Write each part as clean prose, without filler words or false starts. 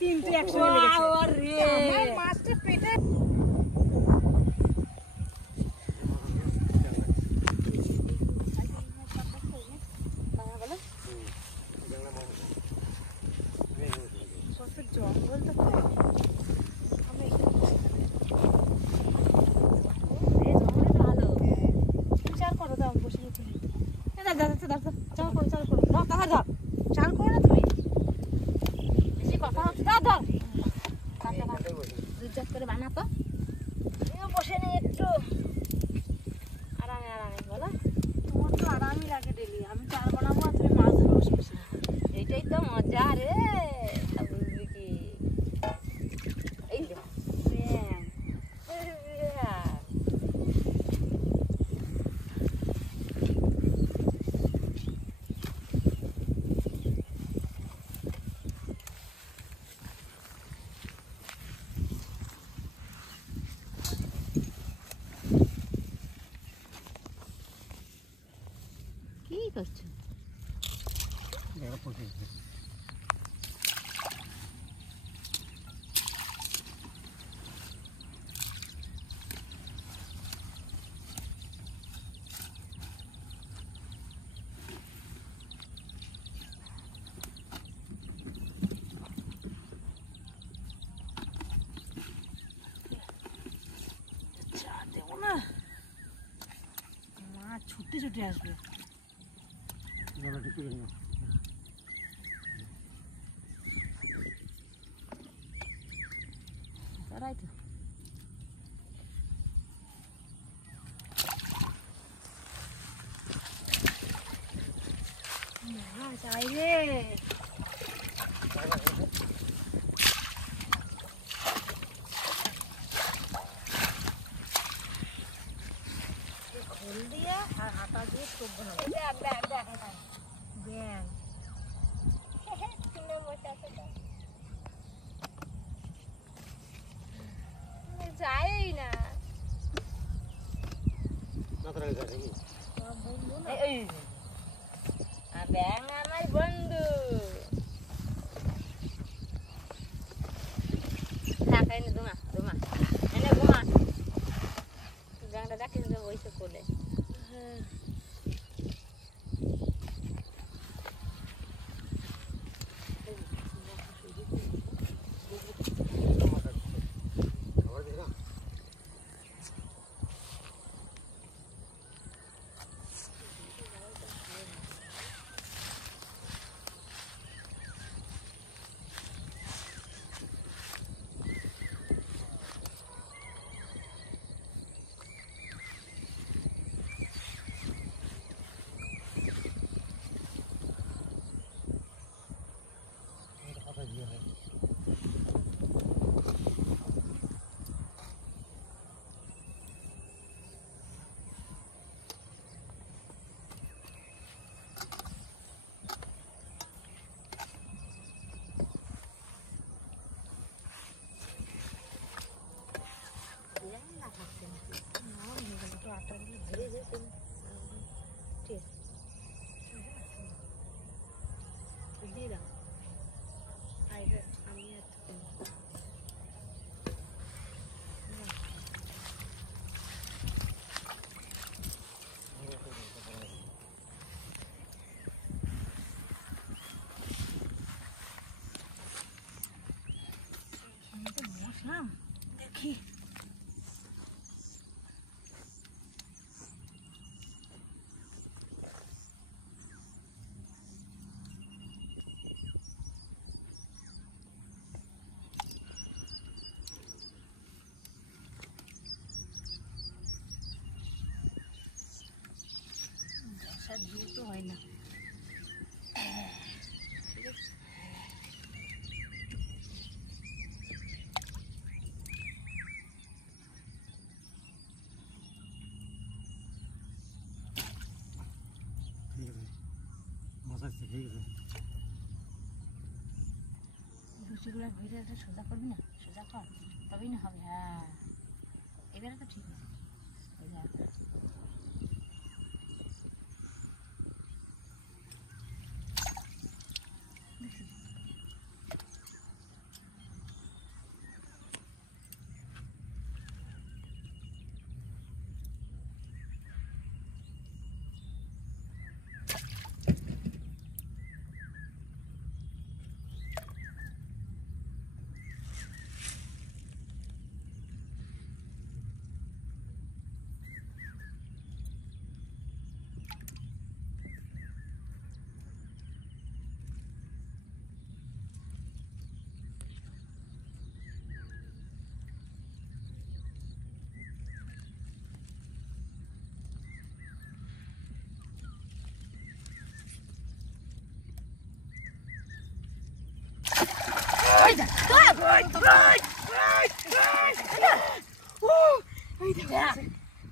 তিনটে একশো মাছটা পেটে জঙ্গল তো চাল করো দাও বসে বসে চাল করো চাল করো না তুমি বেশি কথা হচ্ছে ধর দুই চার করে বানাতো বসে নেই একটু আরামে বলো তোমার তো আরামই লাগে ডেলি আমি চাল বানাবো আর তুমি মাছ ধরো বসে বসে এইটাই তো মজা রে বুঝলি কি এই যে কি করছো দেবো না মাছ ছুটে ছুটে আসবে তারাই তো চাই রে খোল দিয়ে আর আটা দিয়ে টোপ বানাবো ব্যাং যাই না ব্যাং আমার বন্ধু থাকাইনি ঘুমা এনে ঘুমা ব্যাংটা দেখিস বইসে কোলে দেখি দ্রুত হয় না রুচিগুলো ঘুরে সোজা করবি না সোজা কর তবেই না হবে হ্যাঁ এবারে তো ঠিক আছে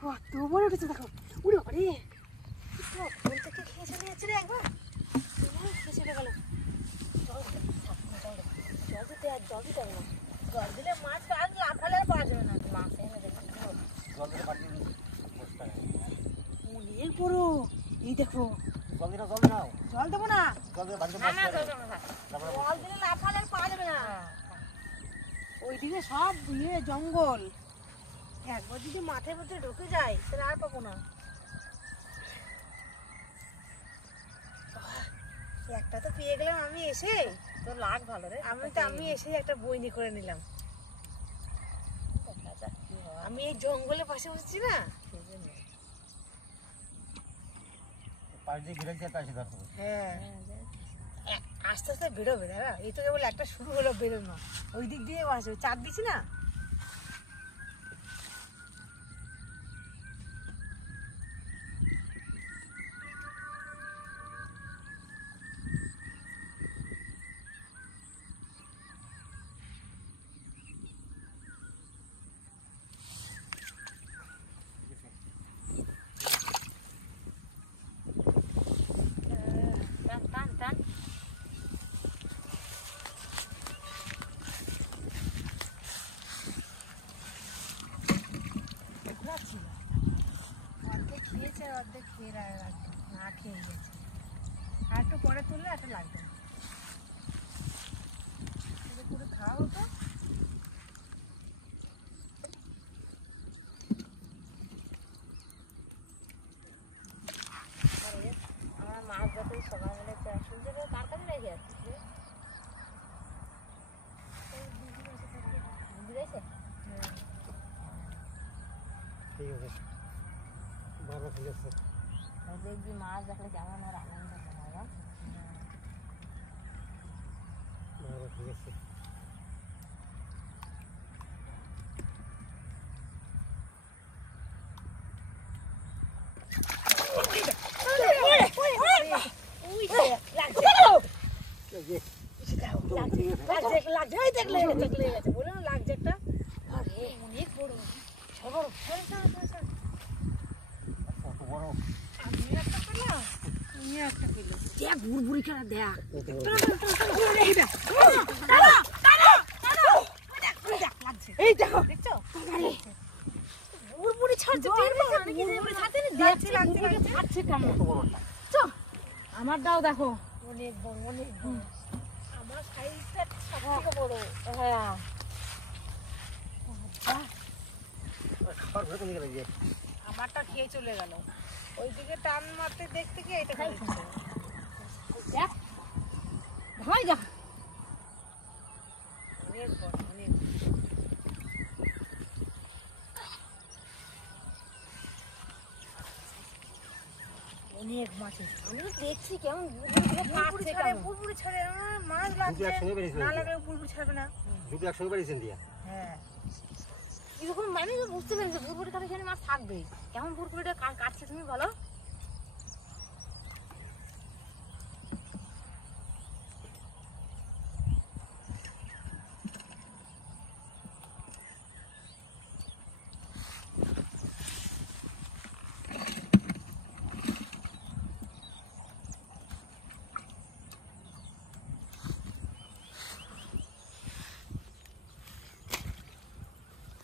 কত বড় উঠেছে দেখো। উড়ে বাবারে, কোনটাকে খেয়ে চলে যাচ্ছে রে একবার। খেয়ে চলে গেল। জল দিতে হবে না। জল দিলে মাছ পাওয়া লাফালে আর পাওয়া যাবে না। মাছ এনে দেখো অনেক বড়। এই দেখো জল দেবো না। জল দিলে লাফালে আর পাওয়া যাবে না। ওইদিকে সব ইয়ে জঙ্গল, একবার যদি মাঠের মধ্যে ঢুকে যায় তাহলে আর পাবো না। একটা তো পেয়ে গেলাম আমি এসে। তোর লাগ ভালো রে। আমি এসে একটা বইনি করে নিলাম। আমি এই জঙ্গলের পাশে বসছি না, হ্যাঁ আস্তে আস্তে বেরোবে। দাদা এই তো কেবল একটা শুরু হলো বেরোনো, ওই দিক দিয়ে আসবে। চার দিচ্ছি না। অর্ধেক খেয়েছে, অর্ধেক খেয়ে না খেয়ে গেছে। আর একটু পরে তুললে একটা লাগবে না। পুরো খাওয়া হতো। আমার মাছ যত সকালবেলা শুনছে কার কাছে রেখে আসছিস বুঝেছে? ঠিক আছে, ভালো ঠিক আছে। দেখবি মাছ দেখলে কেমন আর আনন্দ হয়। ভালো ঠিক আছে। বুড়বুড়ি খেলা দেখ। এই দেখো দেখছো বুড়বুড়ি ছাড়ছে। আমার দাও দেখো অনেক বড়, অনেক বড়। আমার সাইজটা সবথেকে বড়। হ্যাঁ আমারটা খেয়ে চলে গেল। ওইদিকে টান মারতে দেখতে গিয়ে এটা দেখ ভাই যা অনেক বড়, অনেক। অনেক মাছ। আমি দেখছি কেমন বুড়বুড়ি ছাড়ে মাছ লাগছে না, লাগলে বুড়বুড়ি ছাড়বে না। দুটো একসঙ্গে বেরিয়েছেন দিয়া। হ্যাঁ এরকম আমি বুঝতে পেরেছি বুড়বুড়ি কাটা এখানে মাছ থাকবে। কেমন বুড়বুড়িটা কাটছে তুমি বলো?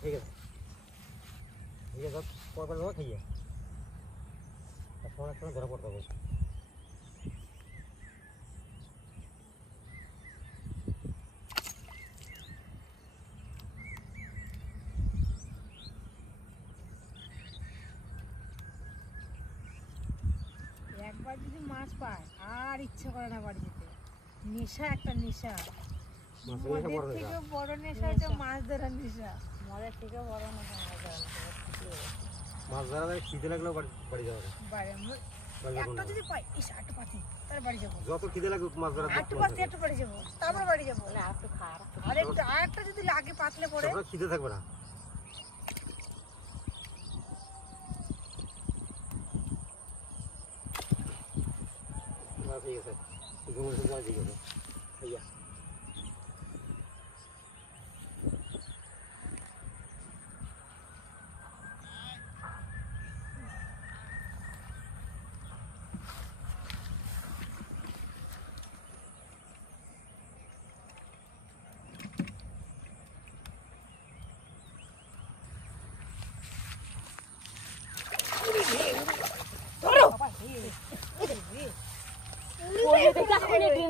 ঠিক আছে, ঠিক আছে, পরপর দেবো খাইয়ে সময় সময় ধরা পড়তে হবে। একবার যদি মাছ পায় আর ইচ্ছে করে না বাড়ি যেতে। নেশা, একটা নেশা। মদের থেকে বড় নেশা এটা মাছ ধরার নেশা। মদের থেকে বড় না মাছ ধরা খিদে লাগলেও বাড়ি যাবে। একটা যদি পাই ইস আটু পাতি তার বাড়ি যাবো। যত খিদে লাগে মাছ ধরা আটু পাতি একটু বাড়ি যাবো, তারপর বাড়ি যাবো। না একটু খাওয়া আরেকটা যদি লাগে পাতলে পড়ে খিদে থাকবে না। ঠিক আছে, ঠিক আছে।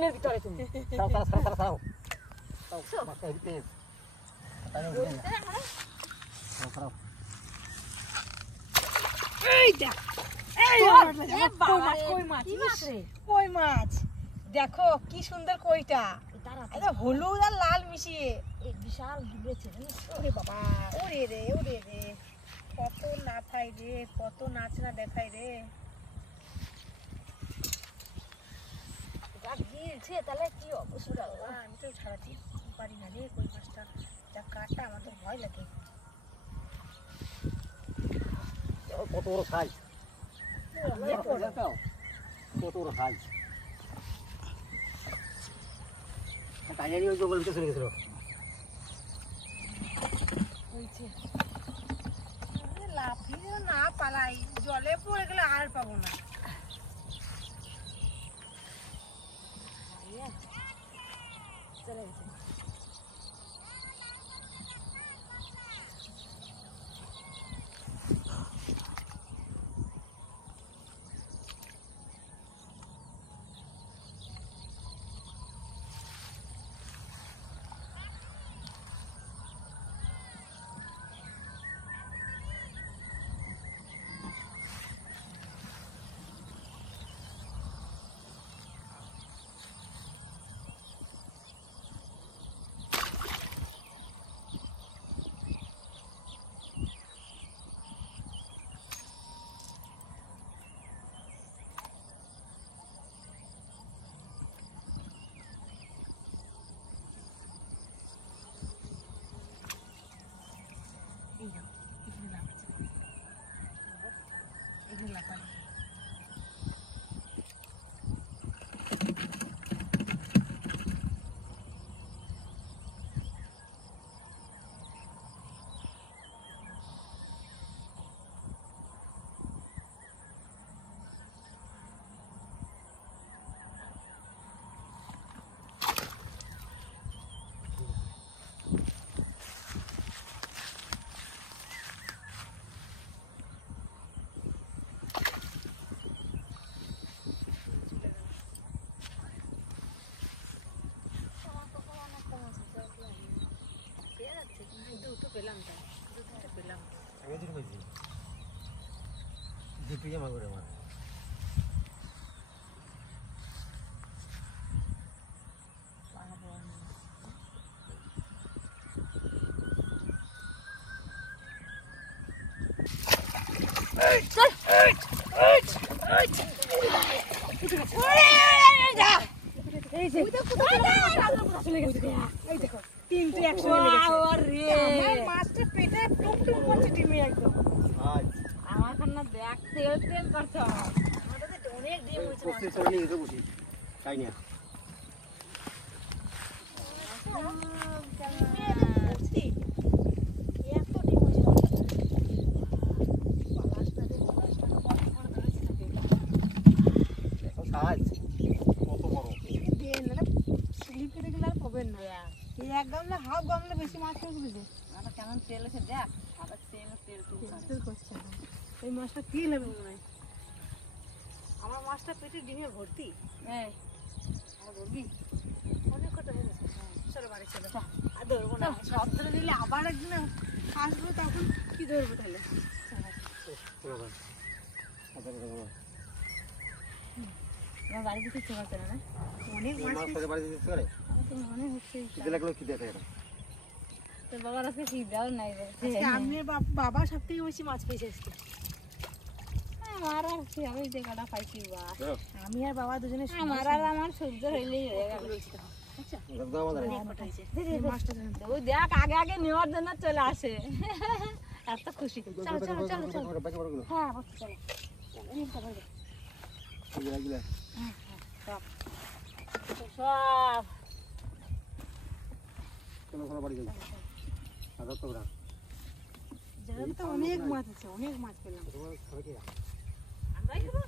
ড্রেনের ভিতরে তুমি ছাড়াও ছাড়াও ছাড়াও ছাড়াও ছাড়াও মাছটা হেভি তেজ তাই উঠে না ছাড়াও ছাড়াও এই দেখ এই এ বাবা রে, কই মাছ কি মাছ রে? কই মাছ দেখো কি সুন্দর কইটা একদম হলুদ আর লাল মিশিয়ে এই বিশাল ডুবেছে জানিস তো? ওরে বাবা ওরে রে কত নাথাই রে কত নাচ না দেখাই রে যা গিলছে তাহলে কি অবস্থা বাবা। আমি তো ছাড়াতে পারি না রে কই মাছটা যা কাটা আমার তো ভয় লাগে কত বড় সাইজ কত বড় সাইজ টাইগারি ওই জঙ্গল ভিতরে চলে গেছিল হয়েছে লাফিয়ে না পালাই জলে পড়ে গেলে আর পাবো না চলে গেছে দুটো পেলাম তাই দুটো পেলাম আমি দিন কইছি দুটো জামা করে আমার এই দেখো তিনটে একসঙ্গে লেগেছে আমার মাছটা পেটে টুকটুক করছে ডিমে একদম আজ আমার খান্না দেখ তেল তেল করছে আমাদের তো অনেক ডিম হয়েছে বসে চলে নিয়ে গেছে বসি তাই না ভর্তি এত ডিম হয়েছে সাইজ কত বড় দিয়ে না স্লিপ করে গেলে আর পাবেন না এই এক গামলা হাফ গামলা বেশি মাছ হয়ে গেছে আমার কেমন তেল আছে দেখ আবার তেল তেল তেল করছে না। এই মাছটা তেল হবে মনে হয় আমার মাছটা পেটে ডিমে ভর্তি এই আর বলবি অনেক কটা হয়ে গেছে চলো বাড়ি চলো আর ধরবো না সব ধরে নিলে আবার একদিন আসবো তখন কি ধরবো তাহলে চলো ভাই আমার বাড়িতে কিছু করতে না অনেক এই মাছ মাছ থেকে বাড়ি দিতে পারে আমার তো মনে হচ্ছে দিতে লাগলো কি দেখে এটা তোর বাবার আজকে খিদাও নাই রে আজকে আমি আর বাবা সব থেকে বেশি মাছ পেয়েছে আজকে আমার আর কি আমি যে কটা পাইছি বা আমি আর বাবা দুজনে আমার আর আমার সহ্য হইলেই হয়ে গেল আচ্ছা দাও আমাদের অনেক কটা হয়েছে এই মাছটা ধরুন ওই দেখ আগে আগে নেওয়ার জন্য চলে আসে এত খুশি চলো চলো চলো চলো বাকি বড়গুলো হ্যাঁ বস চলো চলো এই তো বড় এইগুলা সব চলো ঘরে বাড়ি যাই আদর তো বড় জায়গাটা অনেক মাছ আছে অনেক মাছ পেলাম তোমার খাবে কি আমরাই খাবো